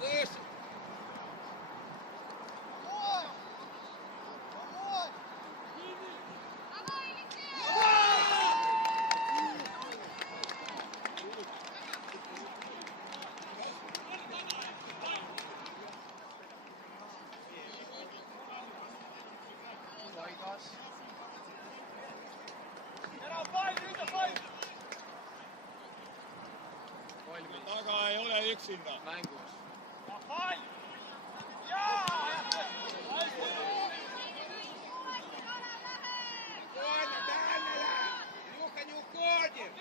выше. Taga ei ole yksinda. Mängus. Спокойно, Данила! Нюха не уходит!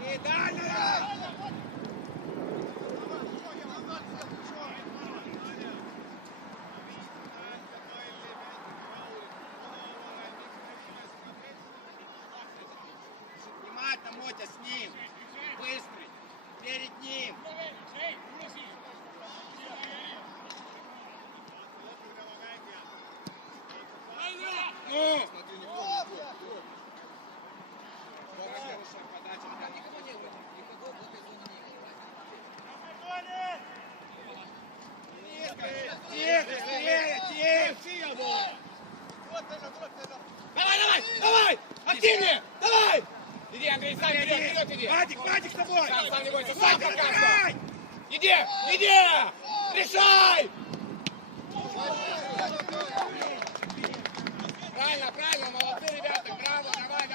И Данила! Внимательно, Мотя, с ним. Быстрый. Перед ним. Ну! Смотри, хорошая подача. А там никого не было. Никого в этой зоне не было. Тихо, тихо. Давай, давай, давай! Активнее! Давай! Иди, Андрей, сам вперед иди! Вадик с тобой! Сам не бойся, сам пока! Иди, иди! Решай! Правильно, молодцы, ребята, браво, давай!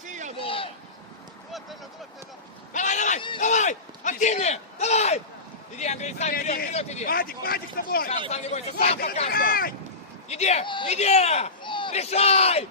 Тихо! Давай! Активнее! Давай! Иди, Андрей, сам вперед иди! Вадик с тобой! Сам не бойся, сам пока! Иди! Решай!